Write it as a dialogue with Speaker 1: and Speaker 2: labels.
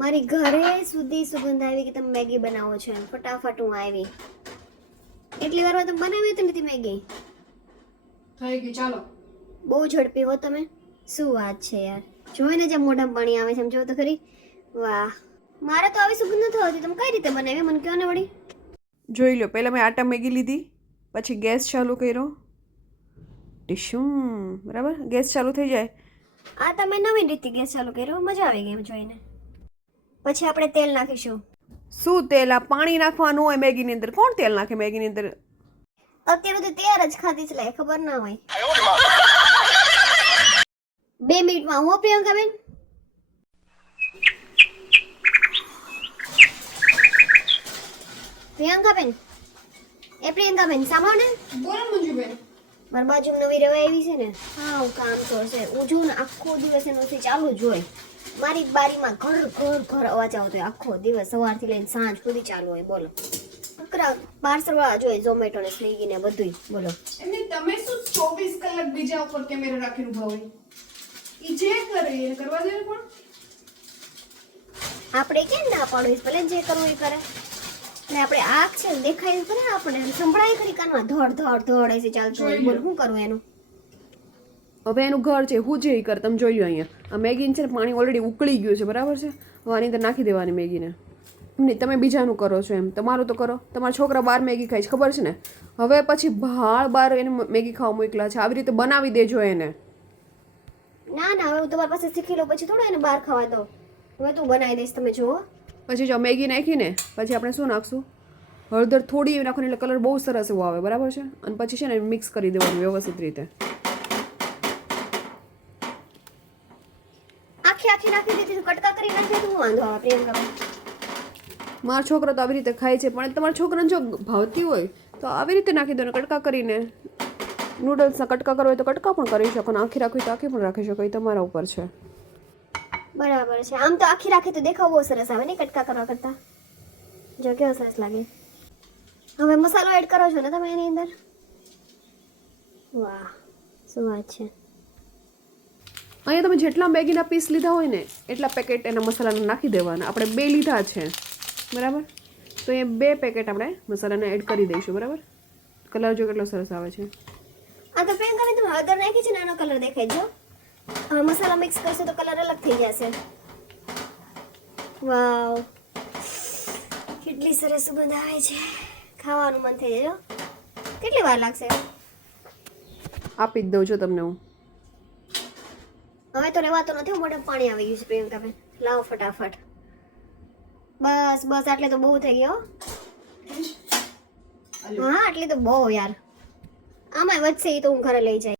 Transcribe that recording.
Speaker 1: મારી ઘરે સુધી સુગંધ આવી કે તમે મેગી બનાવો છો એમ. ફટાફટ હું આવી. એટલી વારમાં તમે બનાવી હતી નથી મેગી?
Speaker 2: થઈ ગઈ ચાલો.
Speaker 1: બહુ ઝડપી હો તમે. શું વાત છે યાર. જોઈને જ મોઢામાં પાણી આવે છે એમ જો તો ખરી. વાહ. મારે તો આવી સુગંધ નથી આવતી. તમે કઈ રીતે બનાવી? મને કહો ને વળી.
Speaker 3: જોઈ લો પહેલાં મેં આટા મેગી લીધી પછી ગેસ ચાલુ કર્યો. ટીશું બરાબર? ગેસ ચાલુ થઈ જાય.
Speaker 1: આ તમે નવી રીતે ગેસ ચાલુ કર્યો. મજા આવી ગઈ એમ જોઈને. પછી આપણે તેલ નાખીશું.
Speaker 3: શું તેલ? આ પાણી નાખવાનું હોય મેગીની અંદર? કોણ તેલ નાખે મેગીની અંદર?
Speaker 1: અત્યારે તો તૈયાર જ ખાધી છે લાય ખબર ના હોય. બે મિનિટમાં હું પ્રિયંકા બેન પ્રિયંકા બેન એ પ્રિયંકા બેન સાંભળો ને.
Speaker 2: બોલો મંજુબેન.
Speaker 1: મારી બાજુ નવી રવા આવી છે ને. હા હું કામ તો હશે. હું જોઉં ને આખો દિવસ એનો ચાલુ જ હોય. મારી બારીમાં ઘર ઘર ઘર અવાજ આવતો હોય. આખો દિવસ સવારથી લઈને સાંજ સુધી ચાલુ હોય. બોલો. છોકરા પાર્સલ વાળા જોઈએ ઝોમેટો ને સ્વિગી ને બધુંય. બોલો.
Speaker 2: એમને તમે શું ચોવીસ કલાક બીજા ઉપર કેમેરા રાખીને ઊભા હોય? ઈ જે કરે એને કરવા દે પણ
Speaker 1: આપણે કેમ ના પાડવી? ભલે જે કરવું એ કરે. ને આપણે આંખ છે ને દેખાય કરે આપણે સંભળાય ખરી કાનમાં ધોડ ધોડ ધોડ એસી ચાલતું હોય. બોલ શું કરવું એનું?
Speaker 3: હવે એનું ઘર છે હું જે કર તમે જોઈ લો અહીંયા. આ મેગીને છે ને પાણી ઓલરેડી ઉકળી ગયું છે બરાબર છે? હવે આની અંદર નાખી દેવાની મેગીને. નહીં તમે બીજાનું કરો છો એમ. તમારું તો કરો. તમારા છોકરા બાર મેગી ખાય છે ખબર છે ને? હવે પછી ભાળ બાર એને મેગી ખાવા મોકલા છે. આવી રીતે બનાવી દેજો એને.
Speaker 1: ના ના હવે હું તમારી પાસે શીખી લઉં પછી થોડું એને બહાર ખાવા દો હવે તું બનાવી દઈશ તમે જુઓ.
Speaker 3: પછી જો મેગી નાખીને પછી આપણે શું નાખશું? હળદર થોડી એવી નાખવાની એટલે કલર બહુ સરસ એવો આવે બરાબર છે? અને પછી છે ને મિક્સ કરી દેવાનું વ્યવસ્થિત રીતે.
Speaker 1: આખી આખી નાખી દીધી કટકા કરી નાખી શું વાંધો આવે? પ્રિયંકા?
Speaker 3: મારો છોકરો તો આવી રીતે ખાય છે પણ તમારા છોકરાને જો ભાવતી હોય તો આવી રીતે નાખી દો ને કટકા કરીને. નૂડલ્સના કટકા કરવા હોય તો કટકા પણ કરી શકો ને આખી રાખવી તો આખી પણ રાખી શકો એ તમારા ઉપર છે.
Speaker 1: બરાબર છે. આમ તો આખી રાખી તો દેખાવ બહુ સરસ આવે ને કટકા કરવા કરતા. જો કેવો સરસ લાગે. હવે મસાલો એડ કરો છો ને તમે એની અંદર? વાહ શું વાત છે.
Speaker 3: અહીંયા તમે જેટલા મેગીના પીસ લીધા હોય ને એટલા પેકેટ એના મસાલાના નાખી દેવાના. આપણે બે લીધા છે. બરાબર? તો એ બે પેકેટ આપણે મસાલાના એડ કરી દઈશું બરાબર? કલર જો કેટલો સરસ આવે છે.
Speaker 1: આ તો પ્રિયંકા મેં તમે હળદર નાખી છે ને આનો કલર દેખાય જો હવે મસાલા મિક્સ કરશું તો કલર અલગ થઈ જશે. વાવ કેટલી સરસ સુગંધ આવે છે. ખાવાનું મન થઈ જાય. કેટલી વાર લાગશે?
Speaker 3: આપી જ દઉં છું તમને હું.
Speaker 1: હવે તો રહેવાતો નથી મોઢે પાણી આવી ગયું છે પ્રિયંકા બેન. લાવો ફટાફટ. બસ બસ આટલે તો બહુ થઈ ગયો હા. આટલી તો બહુ યાર. આમાં વધશે એ તો હું ઘરે લઈ જાય